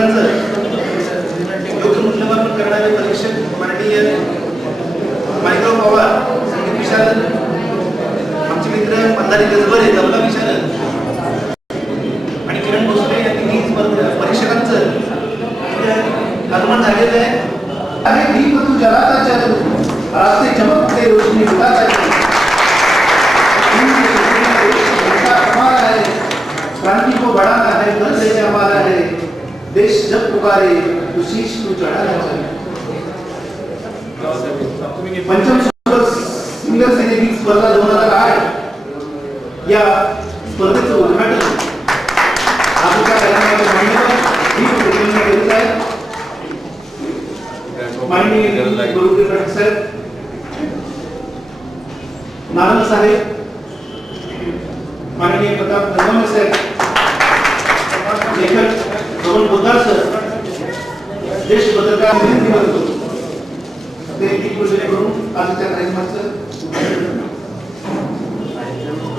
परीक्षकांचं योग्य मूल्यमापन करणारे परीक्षक माननीय मायक्रो पवार, संगीत विशारद, आमचे मित्र पंधारी गजबरे, तबला विशारद आणि किरण भोसले या तिन्ही परीक्षकांचं आगमन झालेलं आहे. अरे दीप तू जलाता चल, रास्ते चमकते रोशनी उठाता चल, हमारा है क्रांति को बढ़ाना है, बल देश हमारा है, देश जब पुकारे तो शीश तू चढ़ाना चल. पंचम सिंगर सिनेगीत स्पर्धा 2008 या स्पर्धेचं उद्घाटन आजच्या कार्यक्रमाचे मान्यवर करीत आहे माननीय गुरुदेव सर, नारायण साहेब, माननीय प्रताप धर्माने साहेब, लेखक भवन बोधार सर, ज्येष्ठ पत्रकार विनंती करतो ते दिग्दर्शन करून आजच्या कार्यक्रमाचं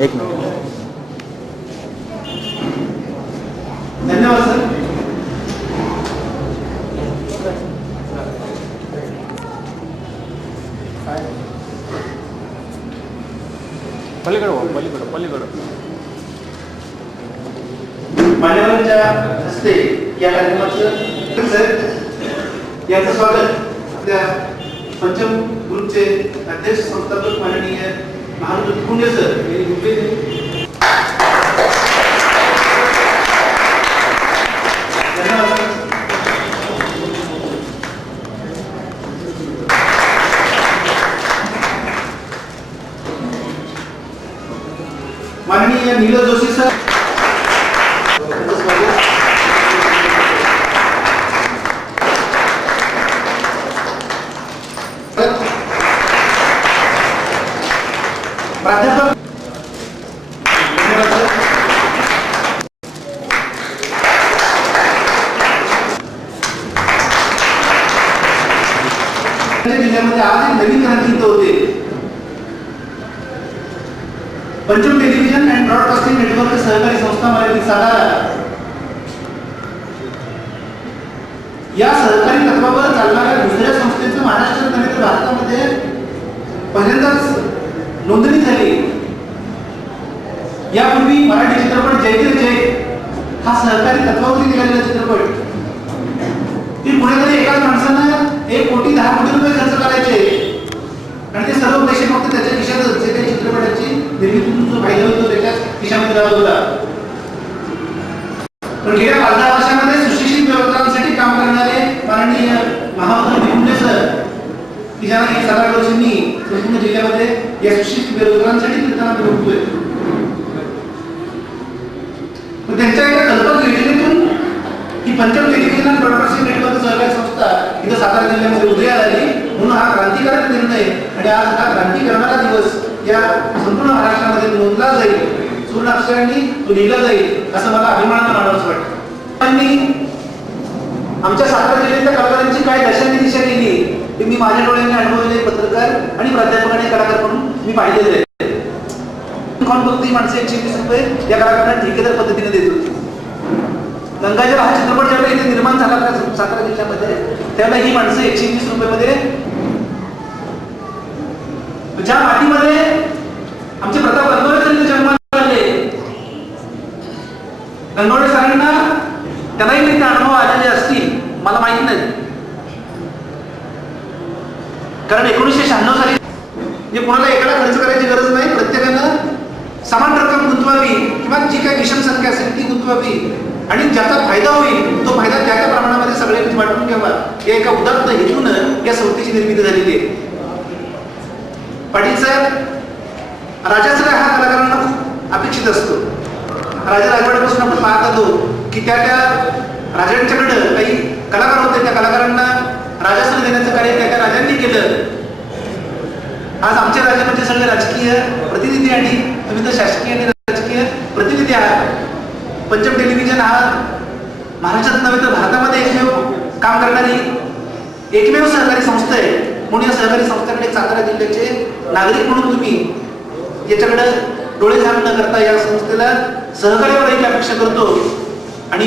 एक मिनिट. धन्यवाद सर. पलीकडं मान्यवरांच्या हस्ते या कार्यक्रमाचं सर यांचं स्वागत आपल्या पंचम ग्रुपचे अध्यक्ष संस्थापक माननीय महारुद्र कुंडे सर यांनी घेतले. माननीय नीरज जोशी सर, प्राध्यापक जिल्ह्यामध्ये आज एक नवीन क्रांती होते. पंचम टेलिव्हिजन अँड ब्रॉडकास्टिंग नेटवर्क सहकारी संस्था मराठी सातारा या सहकारी तत्वावर चालणाऱ्या दुसऱ्या संस्थेचं महाराष्ट्रात नव्हे तर भारतामध्ये पहिल्यांदाच नोंदणी झाली. यापूर्वी मराठी चित्रपट जय जय हा सहकारी तत्वावरती निघालेला चित्रपट ती पुणेमध्ये एकाच माणसानं 1,10 कोटी रुपये खर्च करायचे आणि ते सर्व पैसे फक्त त्याच्या खिशात जे काही चित्रपटाची निर्मितीतून जो फायदा होतो त्याच्या खिशामध्ये जात होता. पण गेल्या 5-10 वर्षांमध्ये सुशिक्षित बेरोजगारांसाठी काम करणारे माननीय महामंत्री कुंडे सर की ज्यांना 7-8 वर्षांनी संपूर्ण जिल्ह्यामध्ये या सुशिक्षित बेरोजगारांसाठी फिरताना बघतोय. पण त्यांच्या एका कल्पक योजनेतून ही पंचम टेलिव्हिजन आणि ब्रॉडकास्टिंग नेटवर्क सहकारी संस्था इथं सातारा जिल्ह्यामध्ये उदयास आली. म्हणून हा क्रांतिकारक निर्णय आणि आज हा क्रांती करणारा दिवस या संपूर्ण महाराष्ट्रामध्ये नोंदला जाईल, सुवर्ण अक्षरांनी तो लिहिला जाईल असं मला अभिमानानं मानावंसं वाटतं. आमच्या सातारा जिल्ह्यातल्या कलाकारांची काय दशांनी दिशा केली ते मी माझ्या डोळ्यांनी अनुभवलेले पत्रकार आणि प्राध्यापक आणि कलाकार म्हणून मी पाहिलेले आहे. ती माणसं 120 रुपये या कलाकारांना ठेकेदार पद्धतीने देत होती. गंगाजल हा चित्रपट ज्यावेळेला इथे निर्माण झाला सातारा जिल्ह्यामध्ये त्यावेळेला ही माणसं 120 रुपये मध्ये ज्या मातीमध्ये आमचे प्रताप गंगवडे जन्माला आले, गंगवडे सरांना त्यांनाही काही अनुभव आलेले असतील मला माहित नाही. कारण 1996 साली म्हणजे कोणाला एकाला खर्च करायची गरज नाही, प्रत्येकानं समान रक्कम गुंतवावी किंवा जी काही विषम संख्या असेल ती गुंतवावी आणि ज्याचा फायदा होईल तो फायदा त्या प्रमाणामध्ये सगळ्यांनी वाटून घ्यावा या एका उदात्त हेतून या संस्थेची निर्मिती झालेली आहे. पाटील साहेब, राजाश्रय हा कलाकारांना खूप अपेक्षित असतो. राजा राजवाड्यापासून आपण पाहत आलो की त्या राजांच्याकडं काही कलाकार होते, त्या कलाकारांना राजाश्रय देण्याचं कार्य त्या राजांनी केलं. आज आमचे राजे म्हणजे सगळे राजकीय प्रतिनिधी आणि तुम्ही तर शासकीय आणि राजकीय प्रतिनिधी आहात. पंचम टेलिव्हिजन हा महाराष्ट्रात नव्हे तर भारतामध्ये एकमेव काम करणारी एकमेव सहकारी संस्था आहे. म्हणून या सहकारी संस्थेकडे सातारा जिल्ह्याचे नागरिक म्हणून तुम्ही याच्याकडे डोळे झाक न करता या संस्थेला सहकार्य करायची अपेक्षा करतो. आणि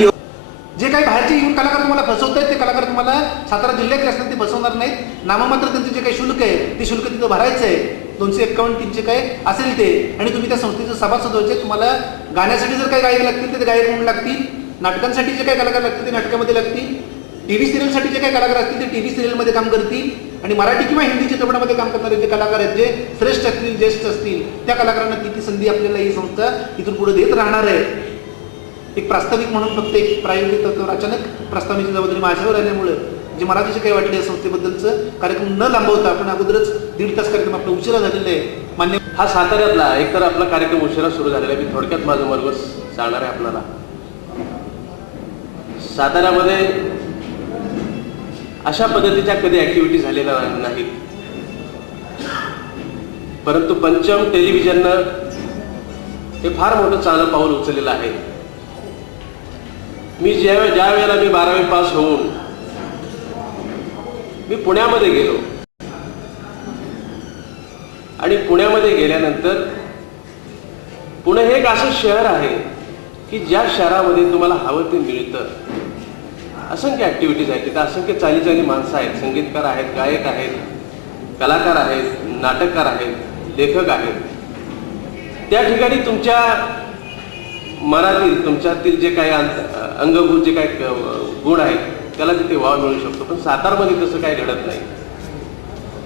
जे काही बाहेरचे येऊन कलाकार तुम्हाला फसवत आहेत ते कलाकार तुम्हाला सातारा जिल्ह्यातले असतात ते फसवणार नाहीत. नाममात्र त्यांचं जे काही शुल्क आहे ते शुल्क तिथं भरायचं आहे, 251 300 काय असेल ते, आणि तुम्ही त्या संस्थेचं सभासद व्हायचे. तुम्हाला गाण्यासाठी जर काही गायक लागतील ते गायक म्हणून लागतील, नाटकांसाठी जे काही कलाकार लागतील ते नाटकामध्ये लागतील, टीव्ही सिरियलसाठी जे काही कलाकार असतील ते टीव्ही सिरियलमध्ये काम करतील, आणि मराठी किंवा हिंदी चित्रपटामध्ये काम करणारे जे कलाकार आहेत जे श्रेष्ठ असतील ज्येष्ठ असतील त्या कलाकारांना ती संधी आपल्याला ही संस्था इथून पुढे देत राहणार आहे. एक प्रास्ताविक म्हणून फक्त एक प्रायोगिक तत्वावर अचानक प्रस्तावनेची जबाबदारी माझ्यावर आल्यामुळं जे मला जे काही वाटले या संस्थेबद्दलचं कार्यक्रम न लांबवता आपण अगोदरच 1.5 तास कार्यक्रम आपला उशिरा झालेला आहे. मान्य हा साताऱ्यातला एकतर आपला कार्यक्रम उशिरा सुरू झालेला आहे. मी थोडक्यात माझं मनोगत सांगणार आहे आपल्याला. साताऱ्यामध्ये अशा पद्धतीच्या कधी ऍक्टिव्हिटी झालेल्या नाहीत, परंतु पंचम टेलिव्हिजननं हे फार मोठं चांगलं पाऊल उचललेलं आहे. मी ज्या वेळेला मी 12वी पास होऊन मी पुण्यामध्ये गेलो, आणि पुण्यामध्ये गेल्यानंतर पुणे हे एक असं शहर आहे की ज्या शहरामध्ये तुम्हाला हवं ते मिळतं. असंख्य ऍक्टिव्हिटीज आहेत तिथं, असंख्य चाली माणसं आहेत, संगीतकार आहेत, गायक आहेत, कलाकार आहेत, नाटककार आहेत, लेखक आहेत. त्या ठिकाणी तुमच्या मनातील तुमच्यातील जे काही अंगभूत जे काही गुण आहेत त्याला तिथे वाव मिळू शकतो. पण सातारमध्ये तसं काही घडत नाही.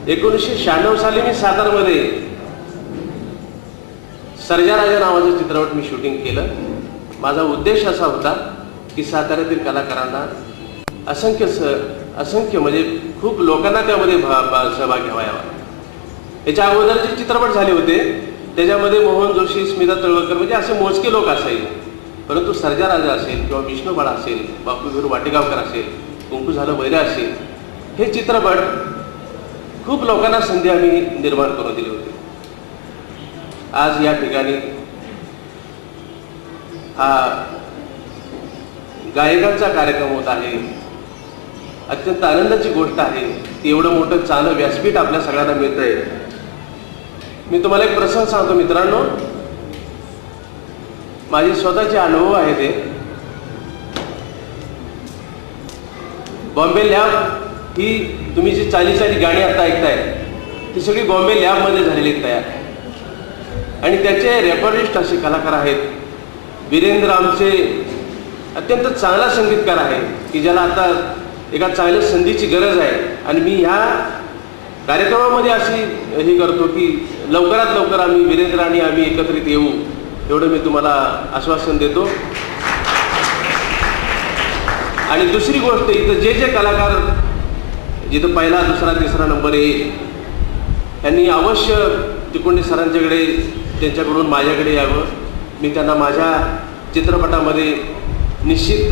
1996 साली मी सातारमध्ये सर्जा राजा नावाचं चित्रपट मी शूटिंग केलं. माझा उद्देश असा होता की साताऱ्यातील कलाकारांना असंख्य म्हणजे खूप लोकांना त्यामध्ये सहभाग घ्यावा. याच्या अगोदर जे चित्रपट झाले होते त्याच्यामध्ये मोहन जोशी, स्मिता तळवकर म्हणजे असे मोजके लोक असायचे, परंतु सर्जा राजा असेल किंवा विष्णू बाळा असेल, बापूविरू वाटेगावकर असेल, कुंकू झालं वैरे असेल, हे चित्रपट खूप लोकांना संधी आम्ही निर्माण करून दिली होती. आज या ठिकाणी हा गायकांचा कार्यक्रम होत आहे. अत्यंत आनंदाची गोष्ट आहे की एवढं मोठं चांगलं व्यासपीठ आपल्या सगळ्यांना मिळतंय. मी तुम्हाला एक प्रसंग सांगतो मित्रांनो. माझे स्वतःचे अनुभव आहे ते. बॉम्बे लॅब ही तुम्ही जी चाली गाणी आता ऐकताय ती सगळी बॉम्बे लॅबमध्ये झालेली तयार, आणि त्याचे रेकॉर्डिस्ट असे कलाकार आहेत. वीरेंद्र आमचे अत्यंत चांगला संगीतकार आहे की ज्याला आता एका चांगल्या संधीची गरज आहे. आणि मी ह्या कार्यक्रमामध्ये अशी हे करतो की लवकरात लवकर आम्ही वीरेंद्र आणि आम्ही एकत्रित येऊ, एवढं मी तुम्हाला आश्वासन देतो. आणि दुसरी गोष्ट, इथं जे कलाकार जिथं पहिला दुसरा तिसरा नंबर येईल त्यांनी अवश्य तिकोंडे सरांच्याकडे त्यांच्याकडून माझ्याकडे यावं. मी त्यांना माझ्या चित्रपटामध्ये निश्चित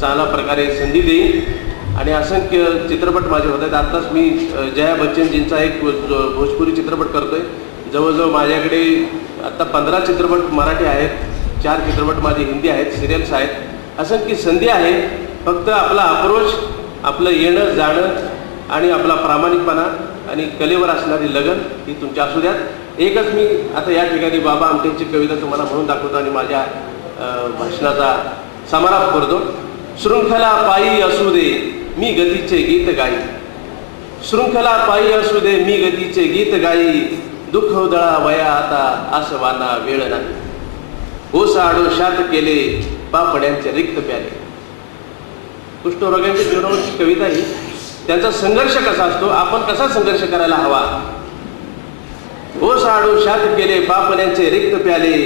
चांगल्या प्रकारे संधी देईन. आणि असंख्य चित्रपट माझे होत आहेत. आत्ताच मी जया बच्चनजींचा एक भोजपुरी चित्रपट करतोय. जवळजवळ माझ्याकडे आत्ता 15 चित्रपट मराठी आहेत, 4 चित्रपट माझे हिंदी आहेत, सिरियल्स आहेत. असंख्य संधी आहे. फक्त आपला अप्रोच, आपलं येणं जाणं आणि आपला प्रामाणिकपणा आणि कलेवर असणारी लगन ही तुमच्या असू द्यात. एकच मी आता या ठिकाणी बाबा आमटेंची कविता तुम्हाला म्हणून दाखवतो आणि माझ्या भाषणाचा समारोप करतो. शृंखला पायी असू दे मी गतीचे गीत गाई, शृंखला पायी असू दे मी गतीचे गीत गाई, दुःख उधळा वया आता आसवाना वेळ नाही, ओसाडोशात केले पापड्यांचे रिक्त प्याले. कुष्ठरोग्यांच्या जीवनावरची कविता ही. त्यांचा संघर्ष कसा असतो, आपण कसा संघर्ष करायला हवा. ओसाडोशात केले पापड्यांचे रिक्त प्याले,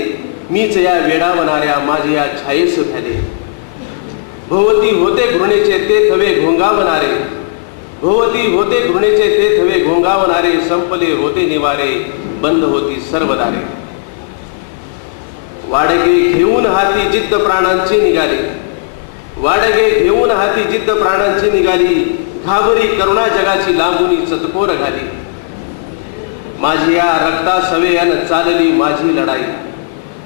मीच या वेडावणाऱ्या माझे या छायेस भ्याले. भोवती होते घृणेचे ते थवे घोंगावणारे, भोवती होते घृणेचे ते थवे घोंगावणारे, संपले होते निवारे बंद होती सर्व दारे. वाडगे घेऊन हाती जिद्द प्राणांची निघाली, वाडगे घेऊन हाती जिद्द प्राणांची निघाली, घाबरी करुणा जगाची लांबुनी चतकोर घाली. माझी या रक्ता सवेयन चालली माझी लढाई,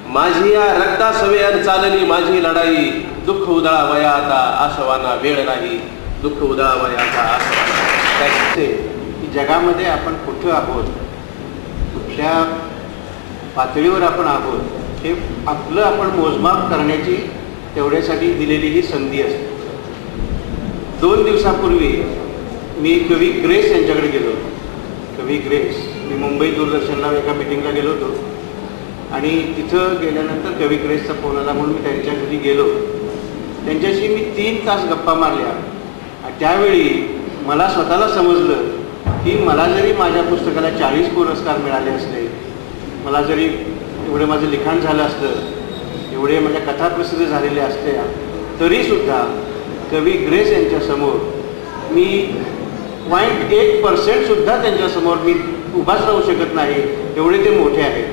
माझी या रक्ता सवेयन चालली माझी लढाई, दुःख उधळा वया आता आसवाना वेळ नाही, दुःख उधळा वया आता आसवाना. की जगामध्ये आपण कुठं आहोत, कुठल्या पातळीवर आपण आहोत हे आपलं आपण मोजमाप करण्याची तेवढ्यासाठी दिलेली ही संधी असते. 2 दिवसापूर्वी मी कवी ग्रेस यांच्याकडे गेलो होतो. कवी ग्रेस, मी मुंबई दूरदर्शनला एका मिटिंगला गेलो होतो आणि तिथं गेल्यानंतर कवी ग्रेसचा फोन आला म्हणून मी त्यांच्या घरी गेलो. त्यांच्याशी मी 3 तास गप्पा मारल्या. त्यावेळी मला स्वतःला समजलं की मला जरी माझ्या पुस्तकाला 40 पुरस्कार मिळाले असते, मला जरी एवढे माझं लिखाण झालं असतं, एवढे माझ्या कथा प्रसिद्ध झालेल्या असत्या, तरीसुद्धा कवी ग्रेस यांच्यासमोर मी 0.1% सुद्धा त्यांच्यासमोर मी उभाच राहू शकत नाही, एवढे ते मोठे आहेत.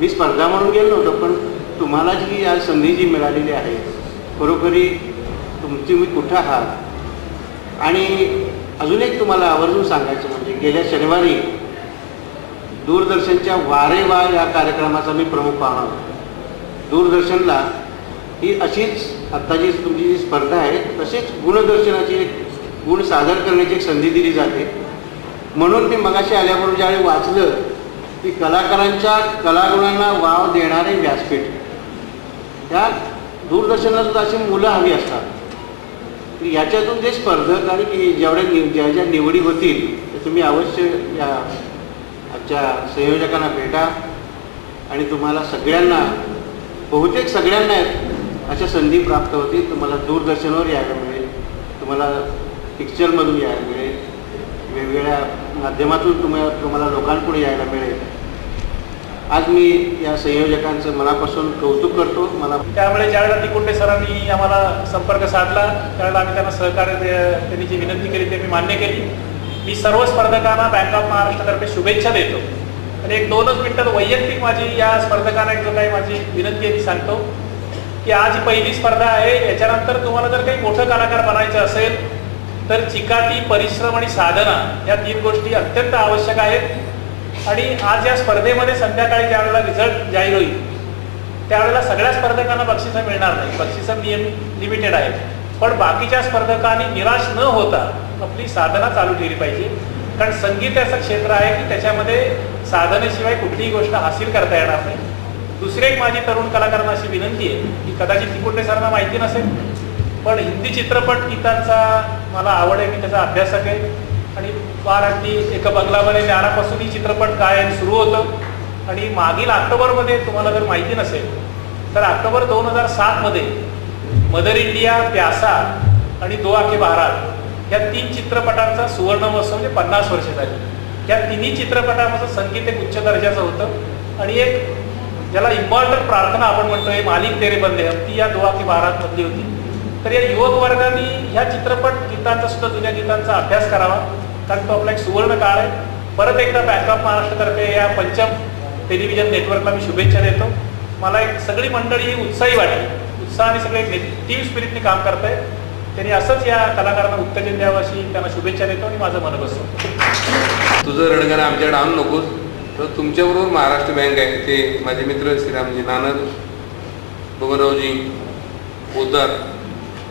मी स्पर्धा म्हणून गेलो नव्हतो, पण तुम्हाला जी आज संधी जी मिळालेली आहे, खरोखरी तुम्ही कुठं आहात. आणि अजून एक तुम्हाला आवर्जून सांगायचं म्हणजे गेल्या शनिवारी दूरदर्शनच्या वारे वा या कार्यक्रमाचा मी प्रमुख पाहुणा होतो. दूरदर्शनला ही अशीच आत्ता जी तुमची जी स्पर्धा आहे तसेच गुणदर्शनाची एक गुण सादर करण्याची एक संधी दिली जाते. म्हणून मी मगाशी आल्याबरोबर ज्यावेळी वाचलं की कलाकारांच्या कलागुणांना वाव देणारे व्यासपीठ, त्या दूरदर्शनला सुद्धा अशी मुलं हवी असतात. याच्यातून जे स्पर्धक आणि ज्या ज्या निवडी होतील ते तुम्ही अवश्य या आजच्या संयोजकांना भेटा आणि तुम्हाला सगळ्यांना, बहुतेक सगळ्यांना अशा संधी प्राप्त होतील. तुम्हाला दूरदर्शनवर यायला मिळेल, तुम्हाला पिक्चरमधून यायला मिळेल, वेगवेगळ्या माध्यमातून तुम्हाला लोकांपुढे यायला मिळेल. आज मी या संयोजकांचं मनापासून कौतुक करतो. त्यामुळे ज्यावेळेला तिकुंडे सरांनी आम्हाला संपर्क साधला त्यावेळेला आम्ही त्यांना सहकार्य त्यांनी जी विनंती केली ते मी मान्य केली. मी सर्व स्पर्धकांना बँक ऑफ महाराष्ट्रातर्फे शुभेच्छा देतो आणि एक 2च मिनिटात वैयक्तिक माझी या स्पर्धकांना जो काही माझी विनंती आहे ती सांगतो की आज ही पहिली स्पर्धा आहे. याच्यानंतर तुम्हाला जर काही मोठं कलाकार बनायचं असेल तर चिकाटी, परिश्रम आणि साधना या 3 गोष्टी अत्यंत आवश्यक आहेत. आणि आज या स्पर्धेमध्ये संध्याकाळी ज्यावेळेला रिझल्ट जाहीर होईल त्यावेळेला सगळ्या स्पर्धकांना बक्षिसं मिळणार नाही, बक्षिसं लिमिटेड आहेत. पण बाकीच्या स्पर्धकांनी निराश न होता आपली साधना चालू केली पाहिजे. कारण संगीत असं क्षेत्र आहे की त्याच्यामध्ये साधनेशिवाय कुठलीही गोष्ट हासिल करता येणार नाही. दुसरी एक माझी तरुण कलाकारांना अशी विनंती आहे की कदाचित तिकुंडे सरांना माहिती नसेल, पण हिंदी चित्रपट गीतांचा मला आवड आहे, मी त्याचा अभ्यासक आहे. आणि फार अगदी एका बंगलामध्ये ज्ञानापासून ही चित्रपट गायन सुरू होतं. आणि मागील ऑक्टोबरमध्ये तुम्हाला जर माहिती नसेल तर ऑक्टोबर 2007मध्ये मदर इंडिया, प्यासा आणि दो आंखें बहरात या 3 चित्रपटांचा सुवर्ण महोत्सव म्हणजे 50 वर्ष झाली. या 3ही चित्रपटांचं संगीत एक उच्च दर्जाचं होतं आणि एक ज्याला इम्मॉर्टल प्रार्थना आपण म्हणतोय, मालिक तेरे बंदे हम, ती या दो आंखें बहरात मधली होती. तर या युवक वर्गाने ह्या चित्रपट गीतांचा सुद्धा, जुन्या गीतांचा अभ्यास करावा, कारण तो आपला एक सुवर्ण काळ आहे. परत एकदा बँक ऑफ महाराष्ट्रातर्फे या पंचम टेलिव्हिजन नेटवर्कला मी शुभेच्छा देतो. मला एक सगळी मंडळी उत्साही वाटली, उत्साह आणि सगळे टीम स्पिरिटने काम करत आहे. त्यांनी असंच या कलाकारांना उत्तेजन द्यावं अशी त्यांना शुभेच्छा देतो आणि माझं मन बसतो. तुझं रणगाणं आमच्याकडे आणू नकोस, तर तुमच्याबरोबर महाराष्ट्र बँक आहे, ते माझे मित्र श्रीरामजी नानद, बबनरावजी पोद्दार,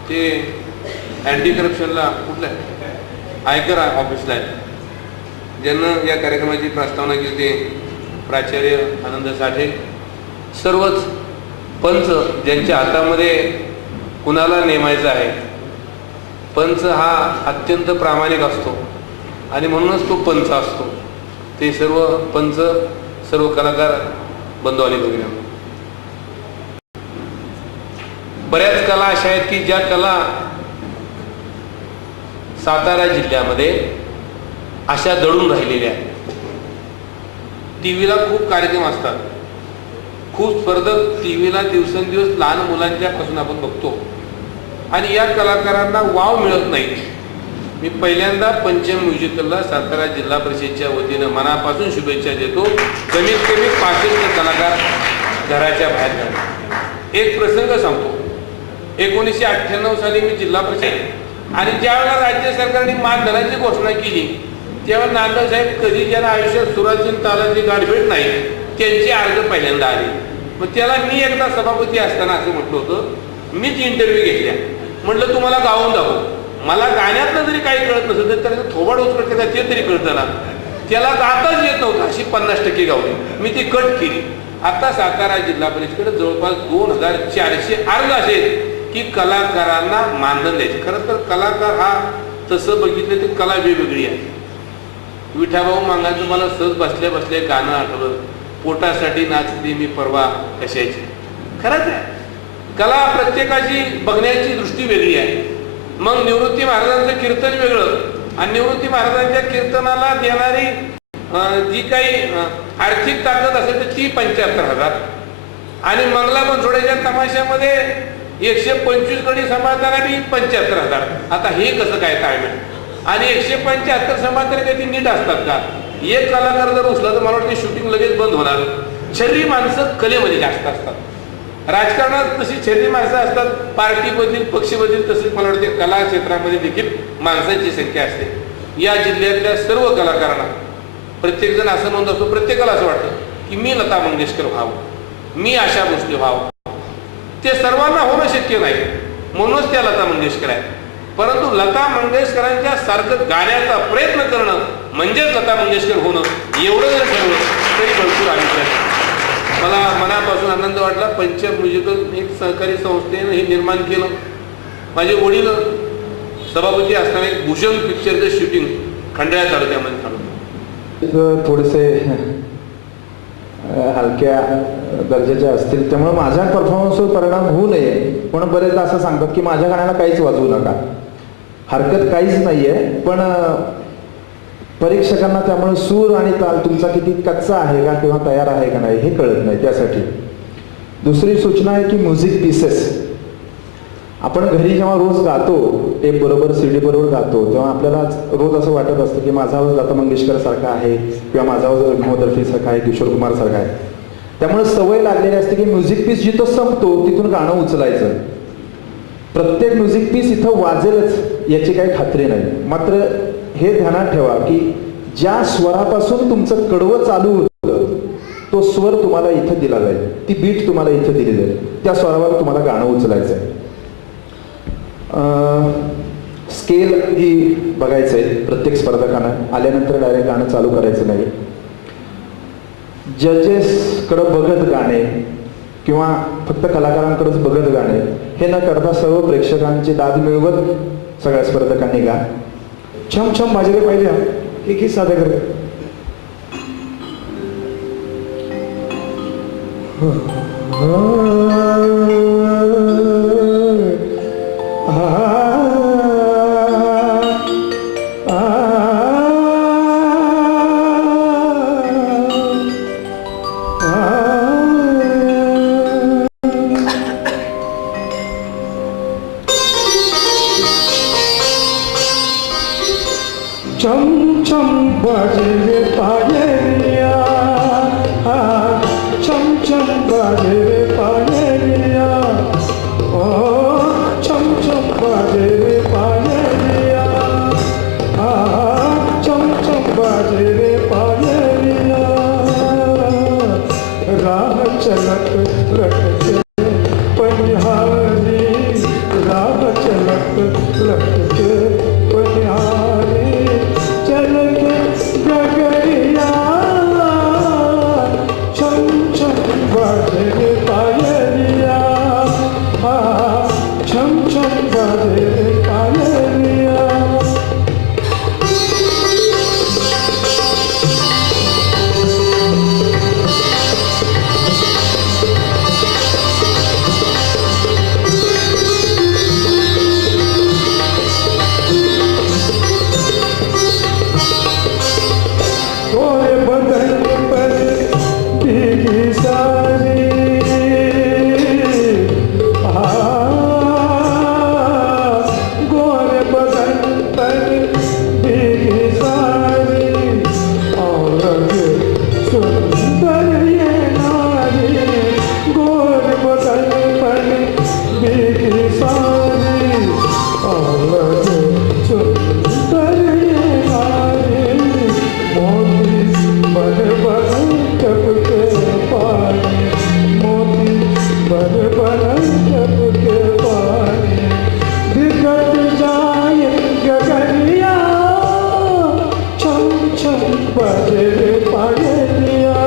ते अँटी करप्शनला कुठलं आहे आयकर ऑफिसला आहे, ज्यांना या कार्यक्रमाची प्रस्तावना केली ते प्राचार्य आनंद साठे, सर्वच पंच ज्यांच्या हातामध्ये कुणाला नेमायचं आहे. पंच हा अत्यंत प्रामाणिक असतो आणि म्हणूनच तो पंच असतो. ते सर्व पंच, सर्व कलाकार बंधू आले भगिनी, बऱ्याच कला अशा आहेत की ज्या कला सातारा जिल्ह्यामध्ये अशा दडून राहिलेल्या आहेत. टीव्हीला खूप कार्यक्रम असतात, खूप स्पर्धक टीव्हीला दिवसेंदिवस लहान मुलांच्या पासून आपण बघतो आणि या कलाकारांना वाव मिळत नाही. मी पहिल्यांदा पंचम म्युझिकलला सातारा जिल्हा परिषदेच्या वतीनं मनापासून शुभेच्छा देतो. कमीत कमी 65 कलाकार घराच्या बाहेर जातात. एक प्रसंग सांगतो. 1998 साली मी जिल्हा परिषद आणि ज्यावेळेला राज्य सरकारने मानधनाची घोषणा केली तेव्हा नांदळ साहेब कधी ज्यांना आयुष्यात सुरातील तालाची गाठभेट नाही त्यांचे अर्ज पहिल्यांदा आले. मग त्याला मी एकदा सभापती असताना असं म्हटलं होतं, मीच इंटरव्ह्यू घेतल्या. म्हटलं तुम्हाला गाऊन दाखव, मला गाण्यातलं जरी काही कळत नसेल तर त्याचं थोबाड उचलत ते तरी कळतं ना. त्याला गाताच येत नव्हतं, अशी 50% गावली. मी ती कट केली आता सातारा जिल्हा परिषदेकडे जवळपास 2400 अर्ज असे की कलाकारांना मानधन द्यायचे. खरं तर कलाकार हा तसं बघितलं तर कला वेगवेगळी आहे. विठाभाऊ मांगांचं मला सहज बसल्या बसल्या गाणं आठवलं, पोटासाठी नाचते मी परवा कशाची. खरंच आहे, कला प्रत्येकाची बघण्याची दृष्टी वेगळी आहे. मग निवृत्ती महाराजांचं कीर्तन वेगळं आणि निवृत्ती महाराजांच्या कीर्तनाला देणारी जी काही आर्थिक ताकद असेल तर ती 75,000 आणि मंगला बनसोड्याच्या तमाशामध्ये 125 गडी सांभाळताना बी 75,000. आता हे कसं काय ताळमेळ? आणि 175 सांभाळताना काही ती नीट असतात का? एक कलाकार जर उचला तर मला वाटतं शूटिंग लगेच बंद होणार. शरीरी माणसं कलेमध्ये जास्त असतात. राजकारणात तशी शरीरी माणसं असतात, पार्टीमधील पक्षीमधील तसेच मला वाटते कला क्षेत्रामध्ये देखील माणसांची संख्या असते. या जिल्ह्यातल्या सर्व कलाकारांना प्रत्येक जण असं म्हणत असतो, प्रत्येकाला असं वाटतं की मी लता मंगेशकर व्हावं, मी आशा भोसले व्हावं. ते सर्वांना होणं शक्य नाही, म्हणूनच त्या लता मंगेशकर आहेत. परंतु लता मंगेशकरांच्या सारखं गाण्याचा प्रयत्न करणं म्हणजेच लता मंगेशकर होणं, एवढं जर ठरवलं तरी भरपूर अभिप्राय. मला मनापासून आनंद वाटला. पंचम म्युझिकल एक सहकारी संस्थेनं हे निर्माण केलं. माझे वडील सभापती असताना एक भूषण पिक्चरचं शूटिंग खंडाळा तालुक्यामध्ये चालू. थोडेसे हलक्या दर्जाचे असतील त्यामुळे माझ्या परफॉर्मन्सवर परिणाम होऊ नये म्हणून बरेचदा असं सांगतात की माझ्या गाण्याला काहीच वाजवू नका. हरकत काहीच नाहीये, पण परीक्षकांना त्यामुळे सूर आणि ताल तुमचा किती कच्चा आहे का किंवा तयार आहे का नाही हे कळत नाही. त्यासाठी दुसरी सूचना आहे की म्युझिक पीसेस आपण घरी जेव्हा रोज गातो, टेप बरोबर CD बरोबर गातो, तेव्हा आपल्याला रोज असं वाटत असतं की माझा आवाज लता मंगेशकर सारखा आहे किंवा माझा आवाज मोहम्मद रफी सारखा आहे, किशोर कुमार सारखा आहे. त्यामुळे सवय लागलेली असते की म्युझिक पीस जिथं संपतो तिथून गाणं उचलायचं. प्रत्येक म्युझिक पीस इथं वाजेलच याची काही खात्री नाही. मात्र हे ध्यानात ठेवा की ज्या स्वरापासून तुमचं कडवं चालू होतं तो स्वर तुम्हाला इथं दिला जाईल, ती बीट तुम्हाला इथं दिली जाईल, त्या स्वरावर तुम्हाला गाणं उचलायचं आहे. स्केल ही बघायचं आहे प्रत्येक स्पर्धकांना. आल्यानंतर डायरेक्ट गाणं चालू करायचं नाही. जजेसकडं बघत गाणे किंवा फक्त कलाकारांकडेच बघत गाणे हे न करता सर्व प्रेक्षकांची दाद मिळवत सगळ्या स्पर्धकांनी गा. छम छम माझ्याकडे पाहिजे एक ही साध्या कर. छम छम बाजे पायलिया, छम छम बाजे पायलिया, ओ छम छम बाजे पायलिया, छम छम बाजे पायलिया. राह चलत लटके पनिहारी, राह चलत लटके पनिहारी, चल के गगरिया, छम छम बाजे पायलिया, छम छम बाजे पायलिया. गोरे बदन पर भीगी सारी, गोरे बदन पर भीगी सारी, और सुंदर ये नारी, गोरे बदन पर भीगी सारी, और सुंदर ये नारी. मोती बर बर टपके पानी, मोती बर बर टपके पानी, बिगड़ जाए गगरिया, छम छम बजे पायलिया,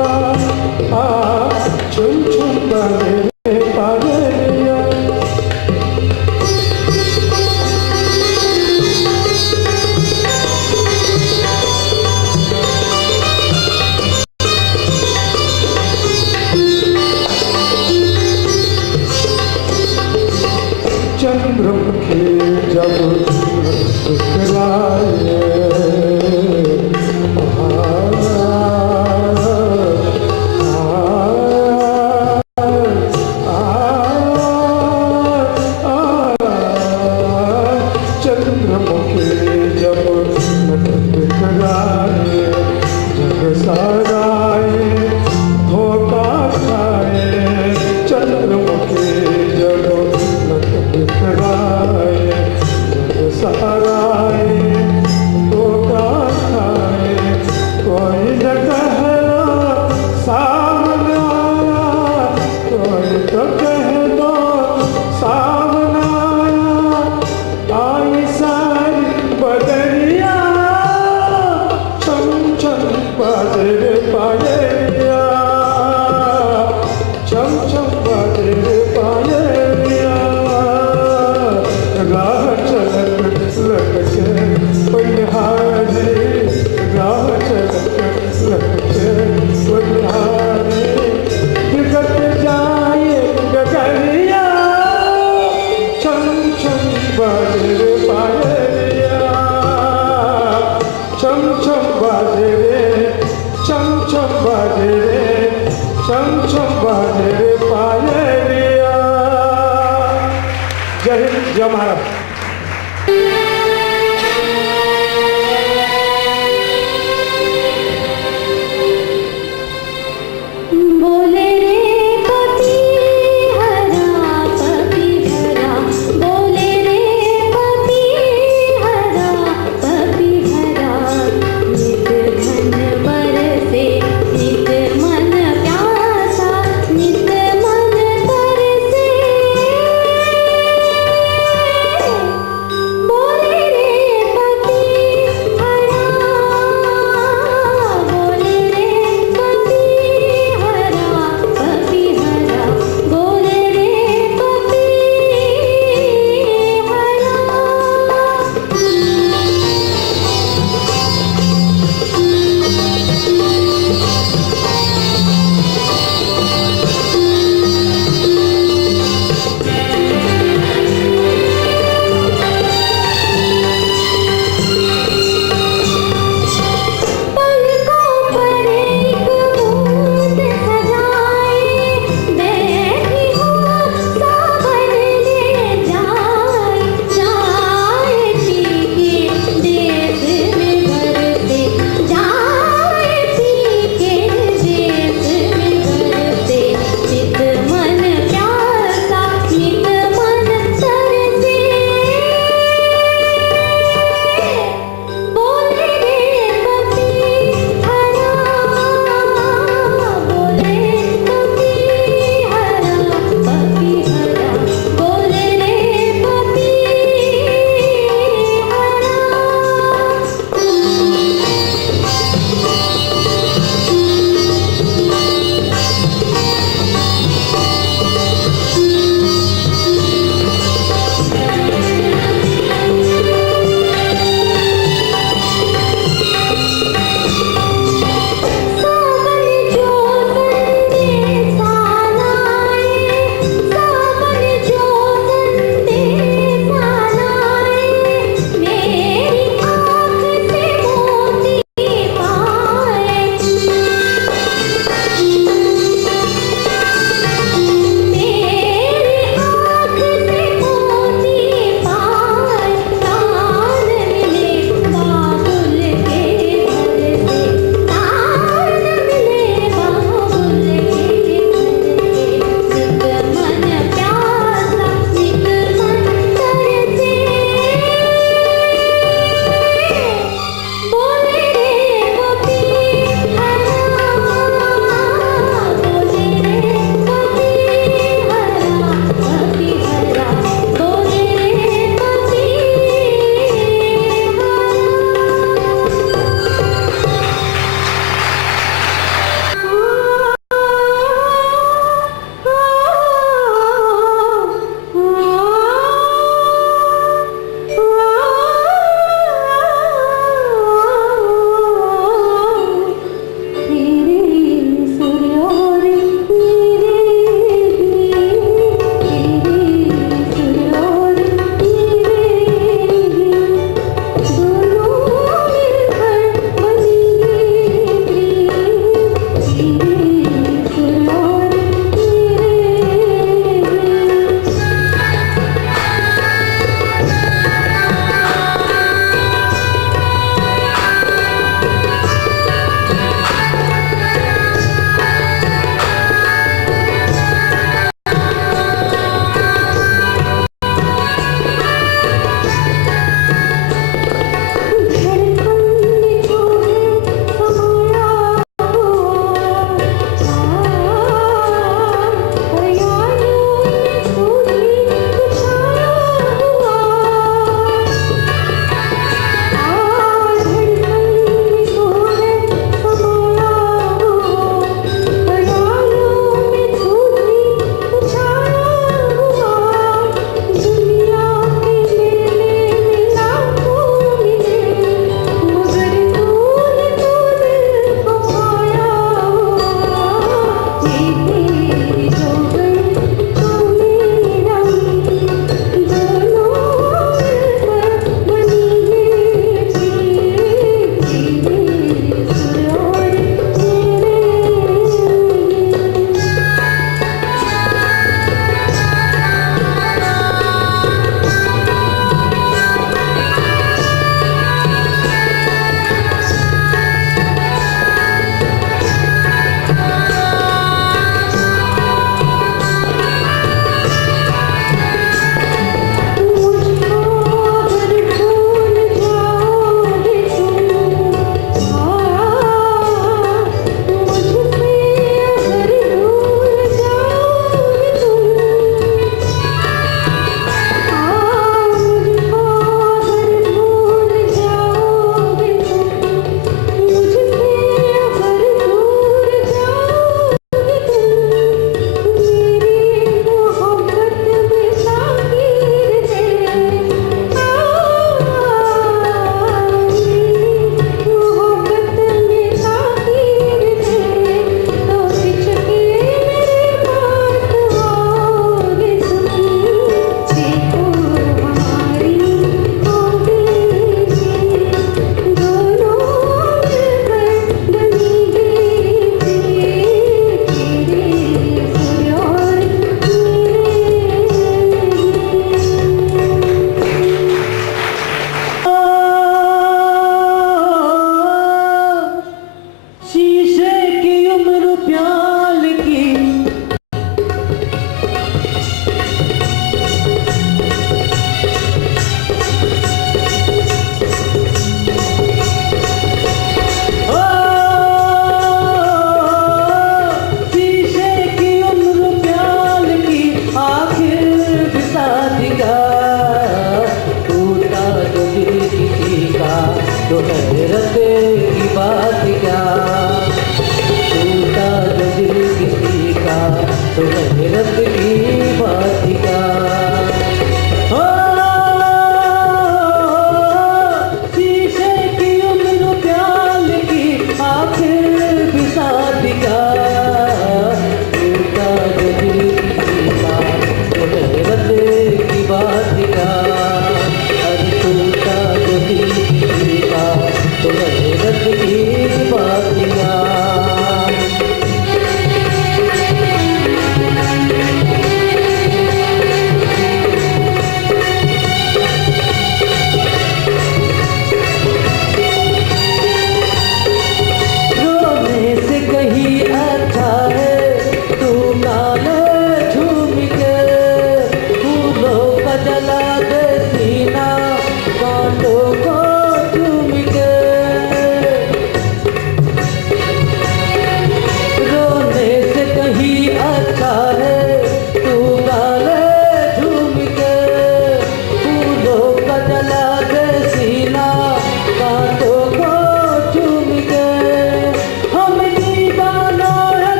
छम बाजे रे पायलिया, छम छम बाजे रे पायलिया, राह चलत लटके बलिहारी, राह चलत लटके बलिहारी, बिगट जाए गगरिया, छम छम बाजे रे पायलिया, छम छम बाजे रे, छम छम बाजे रे, छम छम बाजे रे पायलिया। जय हिंद, जय महाराष्ट्र। बोले रे पति हरा पति हरा, बोले रे पति हरा पति हरा, नित धन बरसे नित मन प्यासा, नित मन तरसे,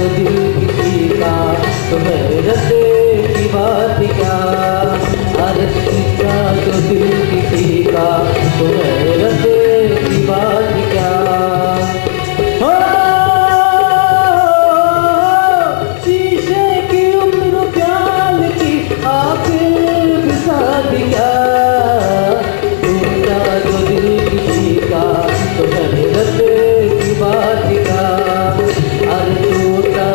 जो दिल किसी का तुम्हें रते की बात क्या, अरे टूटा जो दिल किसी का तुम्हें रते की बात क्या। हो शीशे की उम्र प्याल की आखिर बिसा दिया, टूटा जो दिल किसी का तुम्हें रते की बात क्या, अरे टूटा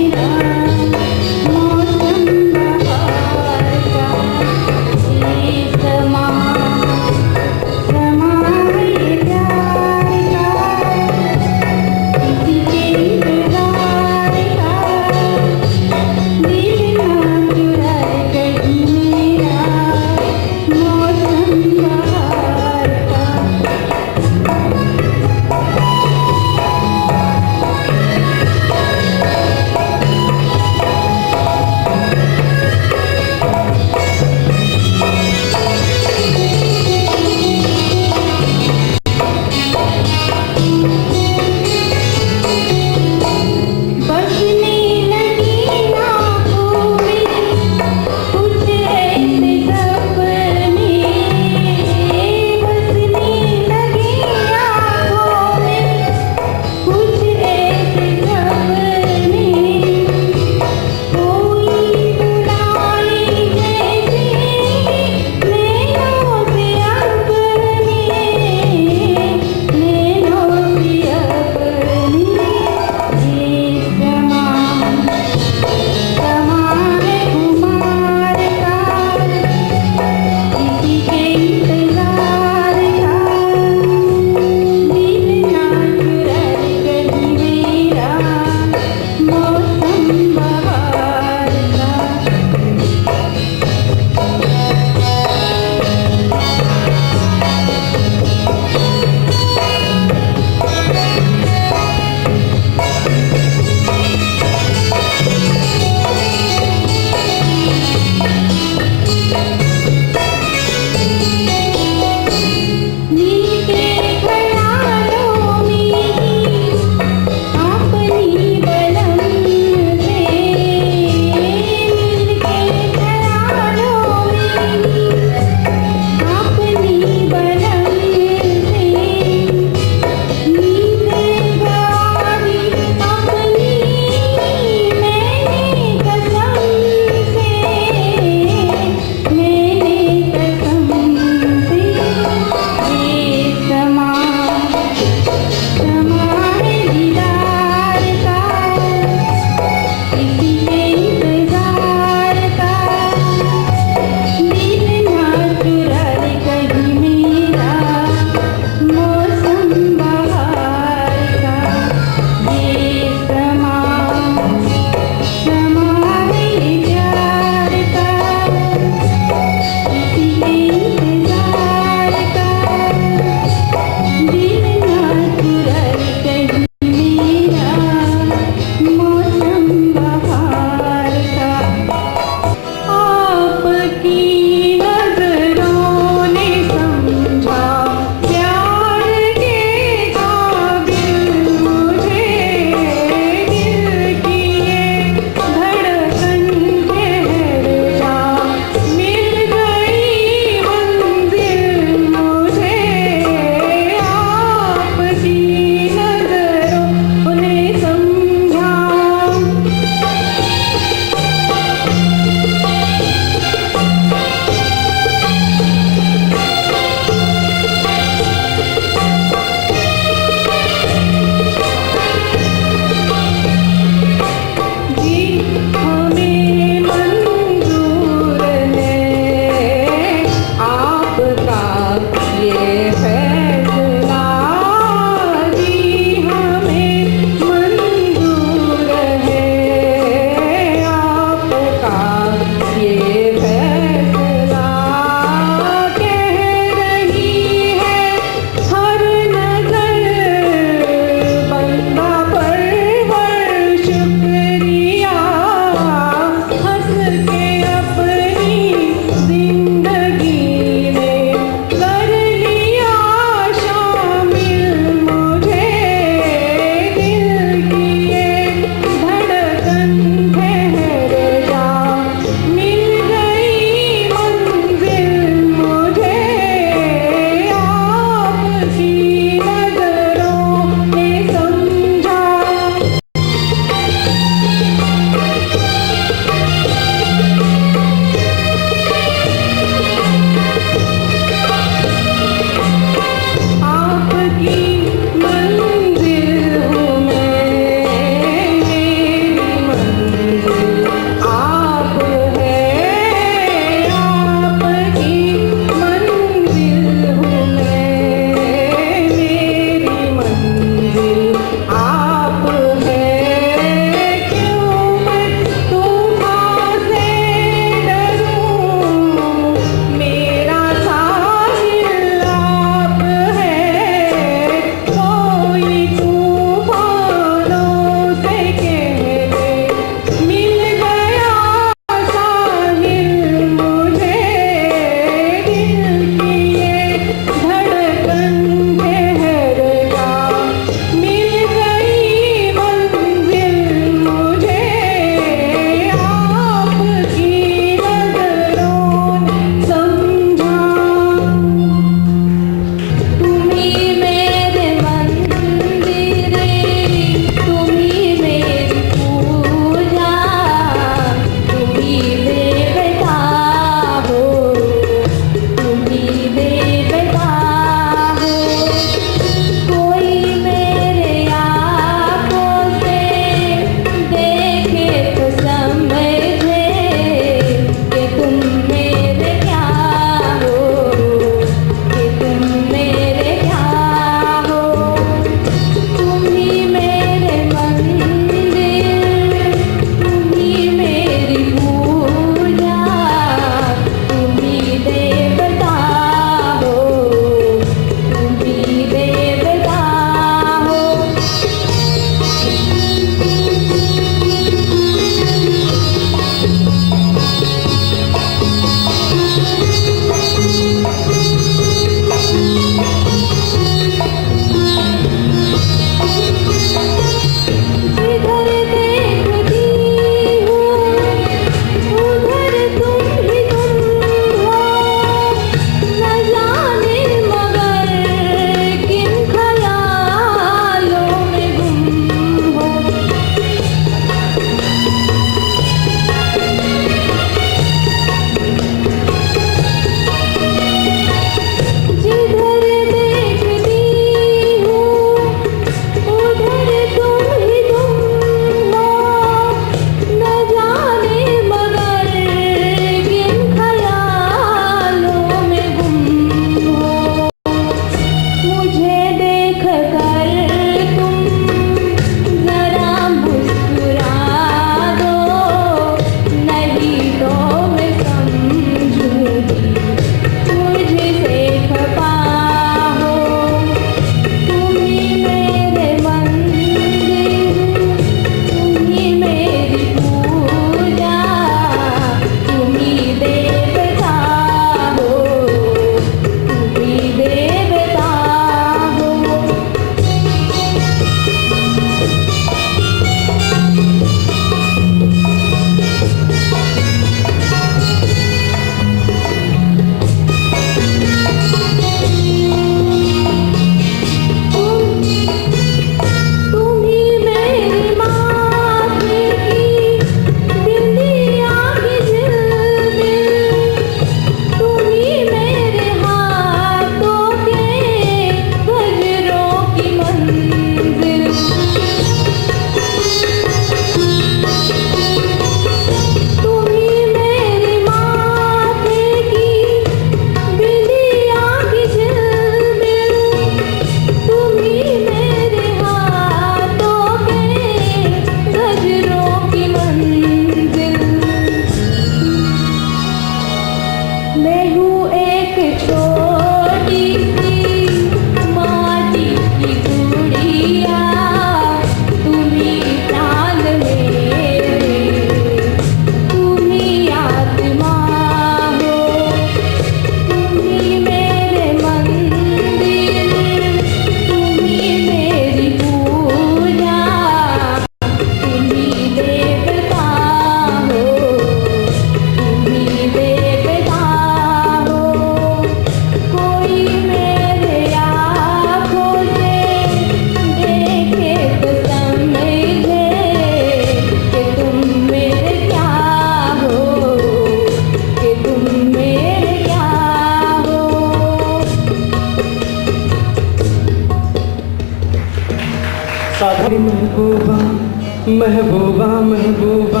महबूबा महबूबा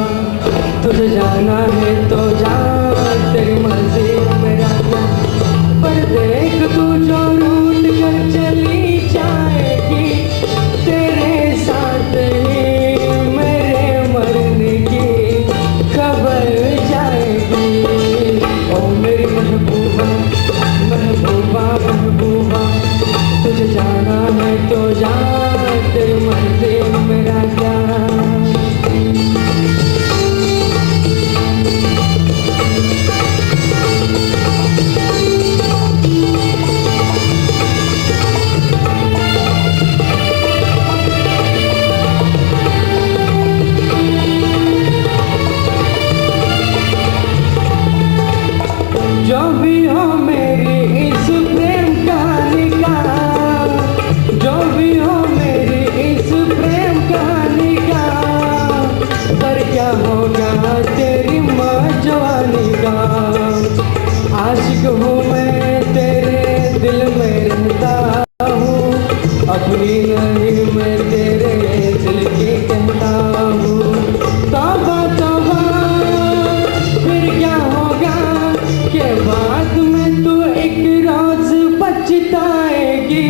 तुझे जाना है तो जा, तेरी मर्जी मेरा क्या। पर देख तू जो रूठ कर चली जाएगी, तेरे साथ ही मेरे मरने की खबर जाएगी। ओ मेरी महबूबा महबूबा महबूबा तुझे जाना है तो जा, तेरी मर्जी मेरा क्या। जो भी हो मेरी इस प्रेम कहानी का, जो भी हो मेरी इस प्रेम कहानी का, पर क्या होगा तेरी जवानी का। आशिक हूँ मैं तेरे दिल में रहता हूँ, अपनी नहीं मैं तेरे दिल की कहता हूँ। तौबा तौबा फिर क्या होगा के बाद में तू एक रोज पछताएगी,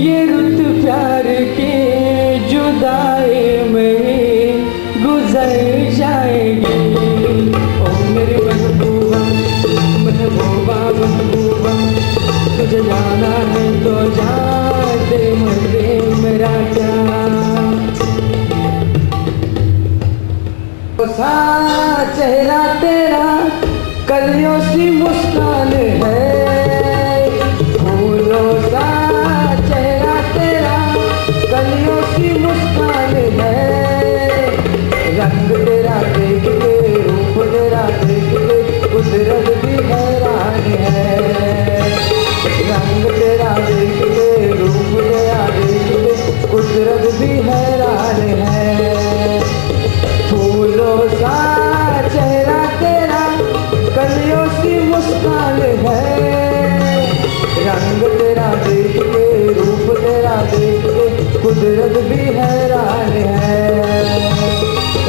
ये रुत प्यार की जुदाई में ही गुजर जाएगी। ओ मेरी महबूबा महबूबा महबूबा तुझे जाना है तो जा, तेरी मर्जी मेरा क्या। सा चेहरा तेरा कलियों सी मुस्कान है, फूलों सा चेहरा तेरा कलियों सी मुस्कान है। रंग तेरा देख के रूप तेरा देख के कुदरत भी हैरान है। रंग तेरा देख के रूप तेरा देख के कुदरत भी हैरान है। फूलों सा चेहरा तेरा कलियों सी मुस्कान है। रंग तेरा देख के रूप तेरा देख के कुदरत भी हैरान है।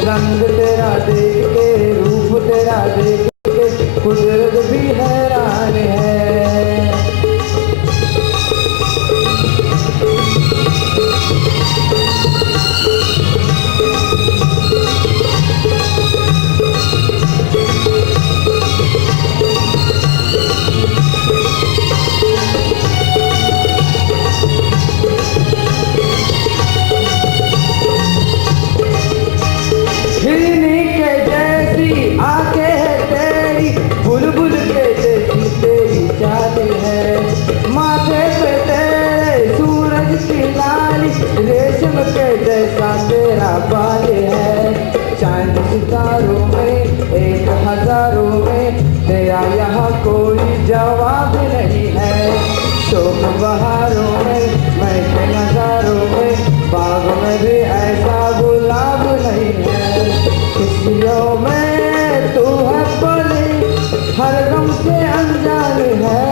रंग तेरा देख के रूप तेरा देख के कुदरत भी हैरान है। हिरनी के जैसी आंखें है तेरी, बुलबुल के जैसी तेरी चाल है। माथे पे तेरे सूरज की लाली, रेशम के जैसा तेरा बाल है। चांद सितारों में एक हजारों में तेरा यहाँ कोई जवाब नहीं है। शोक बहारों में महके नजारों में बाग में भी ऐसा गुलाब नहीं है। खुशियों में तू है पली, हर गम से अनजान है।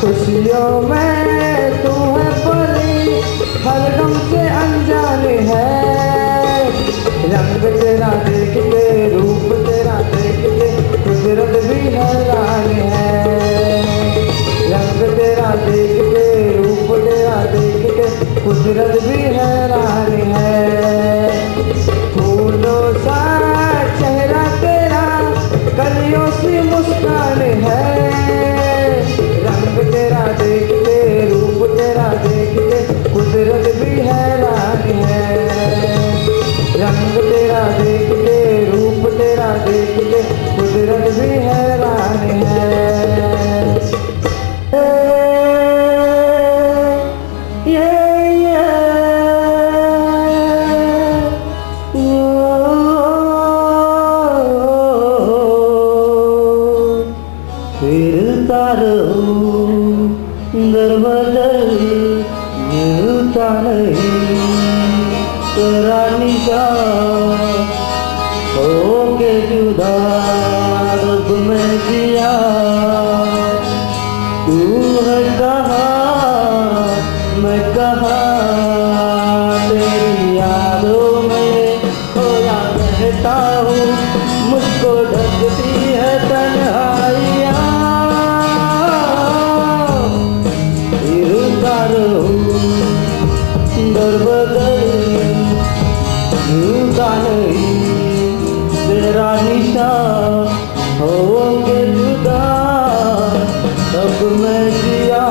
खुशियों में तू है पली, हर गम से अनजान है। रंग तेरा देख के रूप तेरा देख के कुदरत भी हैरान है। रंग तेरा देख के रूप तेरा देख के कुदरत भी हैरान है। फूलों सा चेहरा तेरा कलियों सी मुस्कान है। रंग तेरा देख के रूप तेरा देख के कुदरत भी हैरान है। रंग तेरा देख के रूप तेरा देख के कुदरत भी हैरान है। फिरता रहूं दर बदर मिलता नहीं तेरा निगाह होके जुदा रब में दिया नहीं तेरा निशान होंगे जुदा तब मैं जिया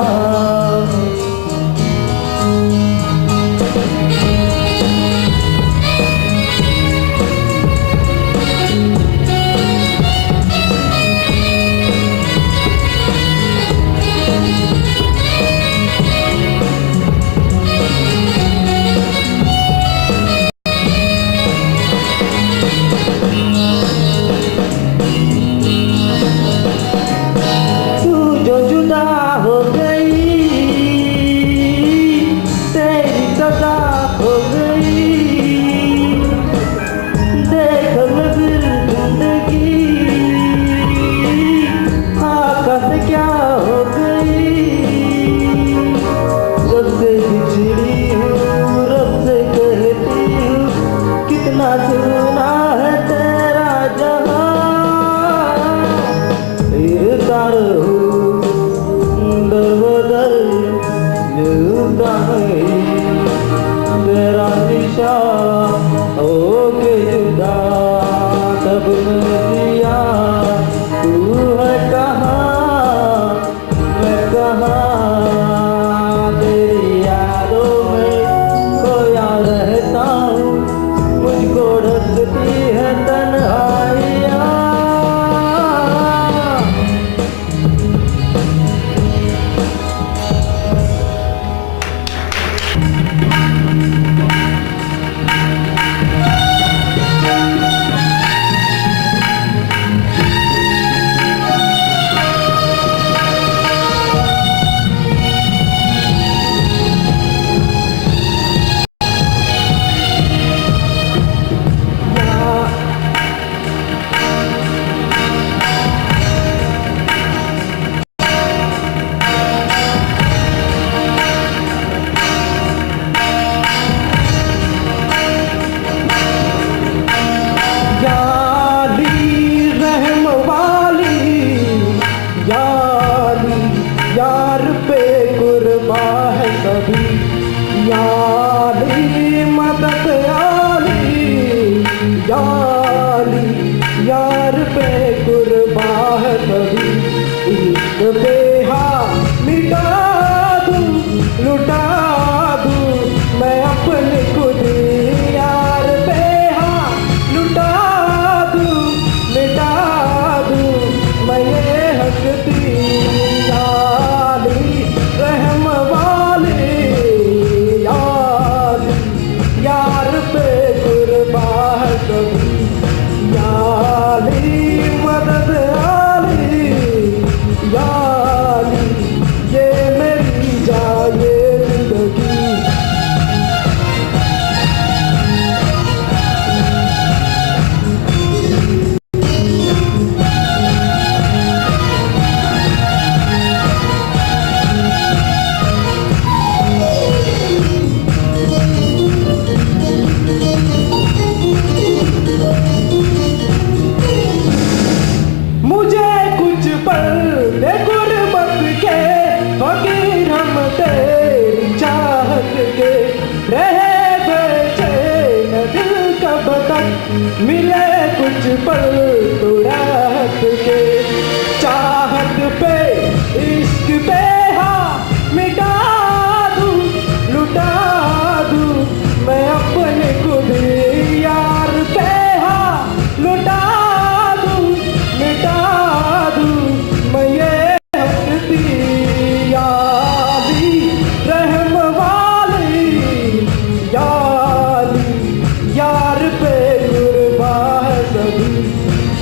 यार पे कुर्बान सभी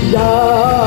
यार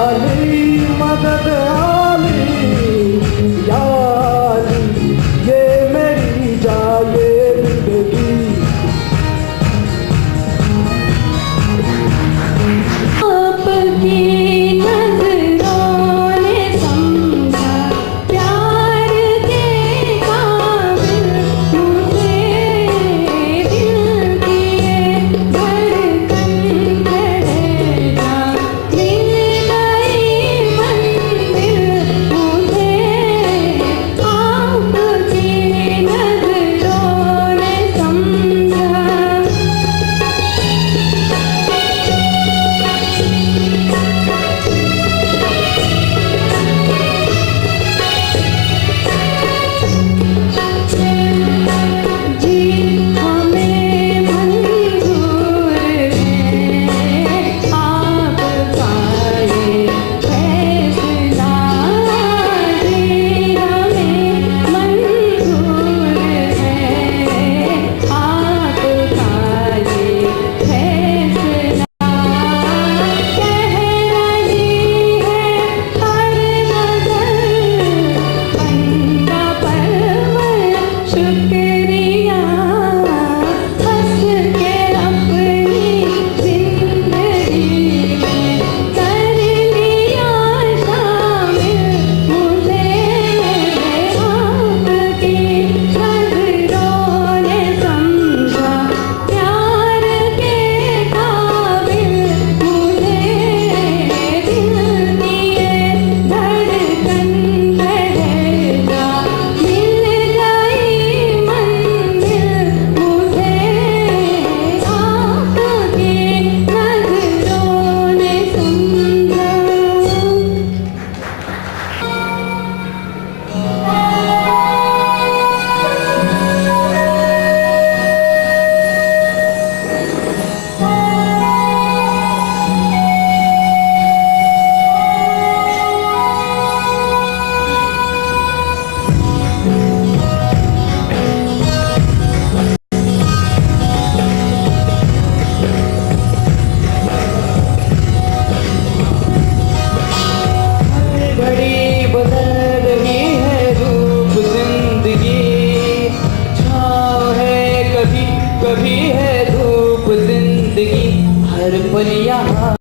पल यहाँ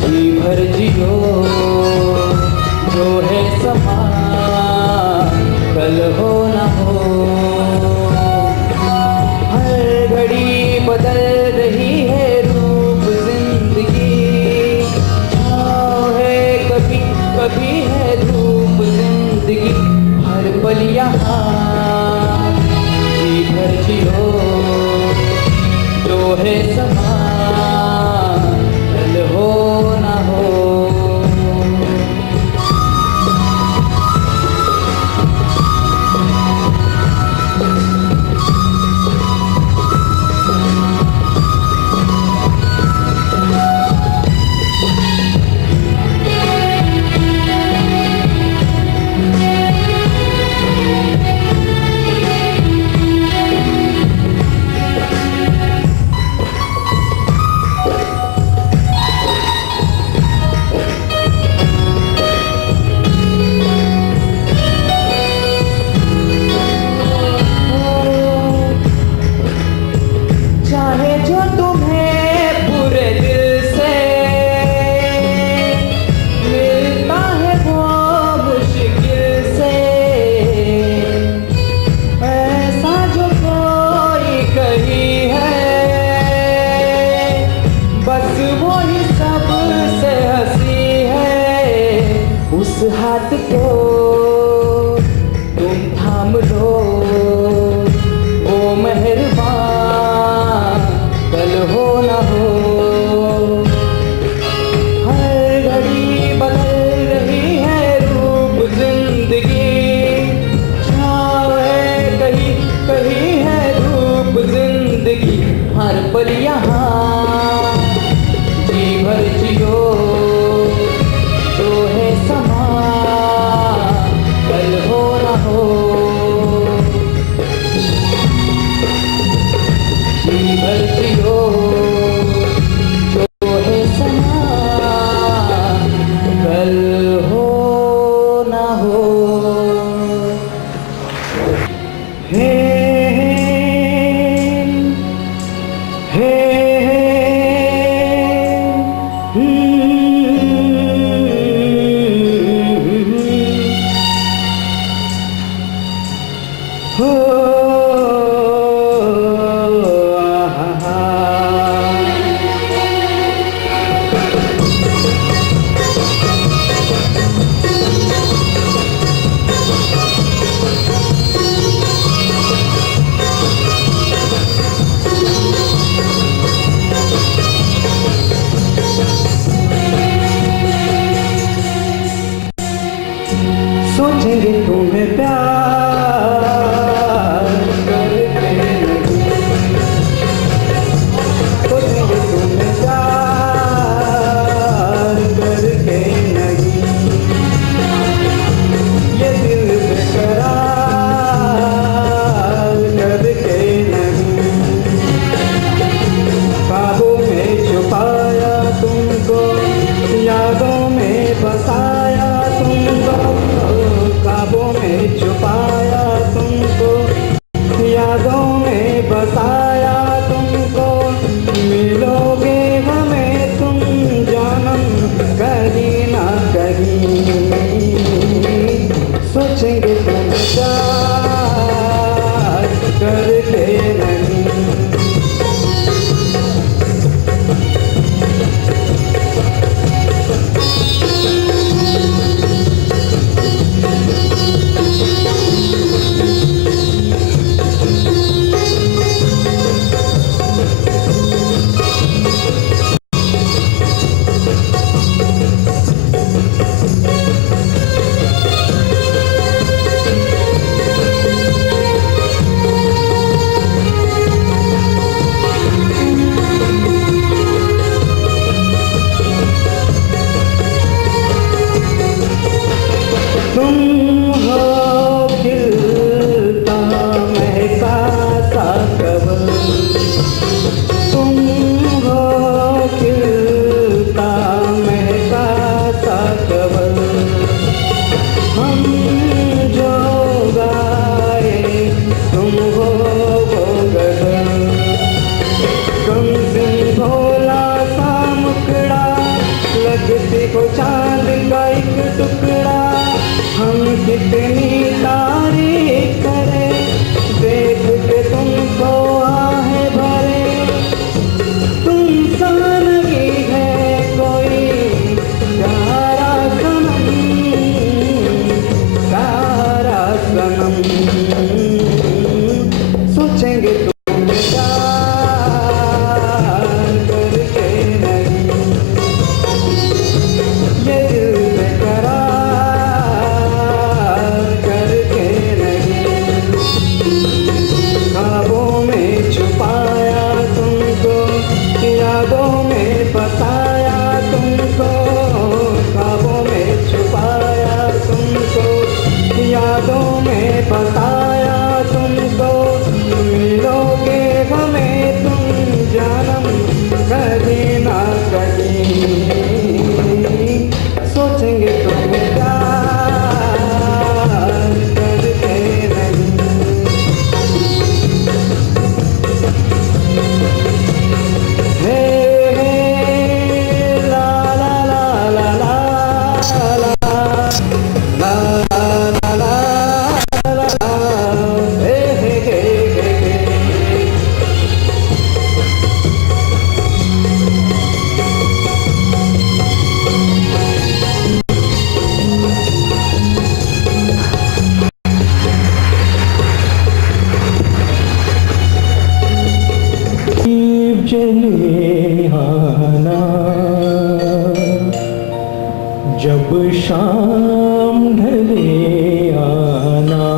जी भर जियो, जो है समा कल हो न हो। हर घड़ी बदल रही है रूप जिंदगी, छाँव है कभी कभी है धूप जिंदगी। हर पल यहाँ जी भर जियो, जो है समा कल हो न हो। चाहे जो तुम्हें पूरे दिल से मिलता है वो मुश्किल से, ऐसा जो कोई कही है बस वो ही सबसे हंसी है। उस हाथ को तुम थाम लो, वो मेहरबान कल हो न हो। हर घड़ी बदल रही है रूप जिंदगी, छाँव है कहीं कहीं है धूप जिंदगी। हर पल यहाँ जी भर जियो, जो है समा कल हो न हो। जी भर जियो, जो है समा कल हो न हो। हे हे हो सोचेंगे तुम्हें प्यार करके नहीं, सोचेंगे तुम्हें प्यार करके नहीं। ये दिल बेकरार करके नहीं, ख्वाबों में छुपाया तुमको, यादों में बसाया तुमको, ख्वाबों में छुपाया यादों में बसाया तुमको, ख्वाबों में छुपाया तुमको, यादों में बसाया तुमको, मिलोगे हमें तुम जन्म कभी ना कहीं, सोचेंगे तुम प्यार करते नहीं। हे ला ला ला ला ला ला ला ला ला ला हे हे हे हे दीप जले आना, जब शाम ढले आना,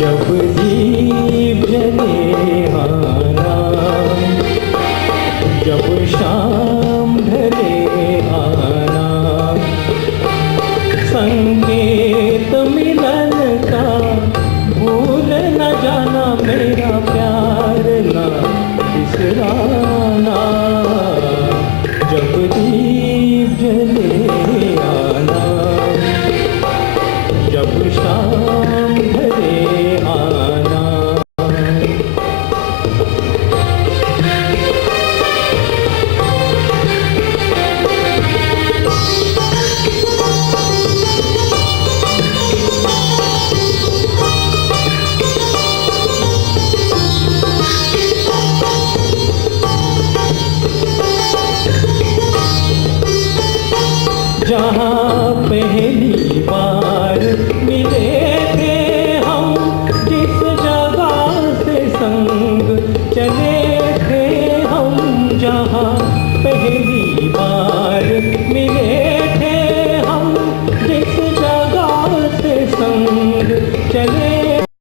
जब दीप जले आना, जब शाम